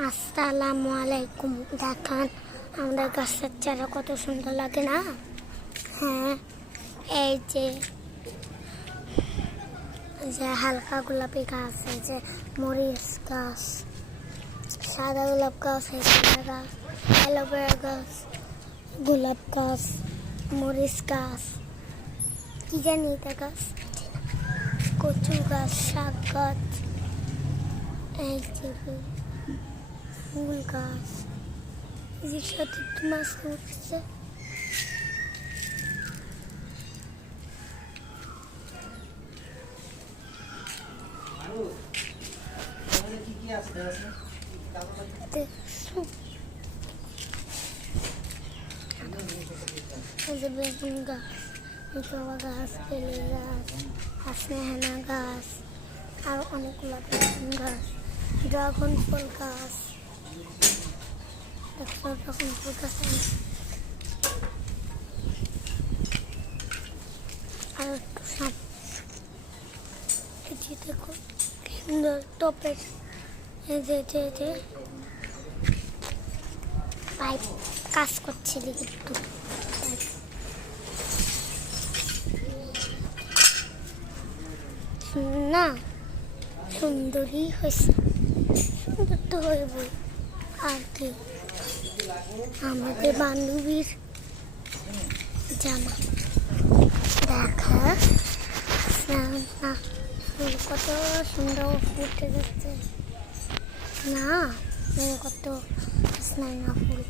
আসসালামু আলাইকুম। দেখান আমাদের গাছের চারা কত সুন্দর লাগে না? হ্যাঁ, এই যে হালকা গোলাপি গাছ, এই যে মরিচ গাছ, সাদা গোলাপ গাছ, সাদা গাছ, অ্যালোভেরা গাছ, গোলাপ গাছ, মরিচ গাছ, কি জানি এটা গাছ, কচু গাছ, শাক গাছ, এই যে ফুল গাছ, যে সাথে মাছ উঠছে। বেগুন গাছ, জবা গাছ, বেলি গাছ, হাসনাহেনা গাছ, আর অনেকগুলো বেগুন গাছ, ড্রাগন ফল গাছ, ড্রাগন ফল গাছ, আর একটু সাপ। এটি দেখো সুন্দর টপের যে পাইপ কাজ করছে, দেখি একটু না, সুন্দরই হয়েছে। সুন্দর তো হইব আর কি, আমাদের বান্ধবীর জামা দেখা না, ফুল কত সুন্দর ফুটে যাচ্ছে না, কত না ফুল,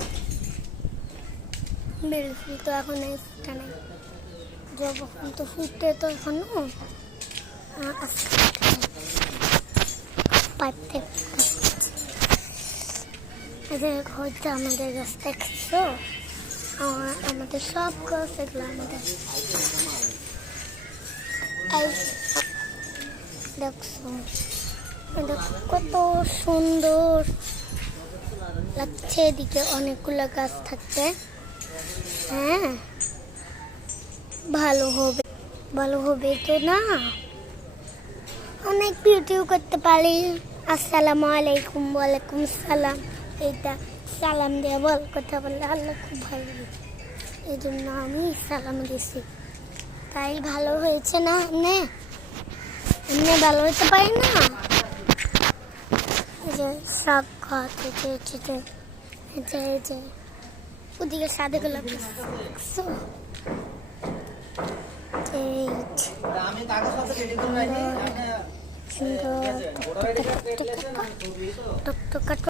বেল ফুল তো এখন এই ফুটে নেই, জবা ফুল তো ফুটে তো এখনো পাইতে হচ্ছে। আমাদের গাছ দেখছো, আমাদের সব গাছ এগুলো আমাদের দেখছো, কত সুন্দর লাগছে। এদিকে অনেকগুলো গাছ থাকতে, হ্যাঁ ভালো হবে তো না, অনেক ভিডিও করতে পারি। আসসালামু আলাইকুম। ওয়ালাইকুম সালাম। এইটা সালাম দিয়ে কথা বললে আল্লাহ খুব ভালো লাগে, এই জন্য আমি সালাম দিছি। তাই ভালো হয়েছে না? এমনি ভালো হতে পারি না। এই যে শাক গাছ, এই যে ওদিকে সাদা গোলাপ সুন্দর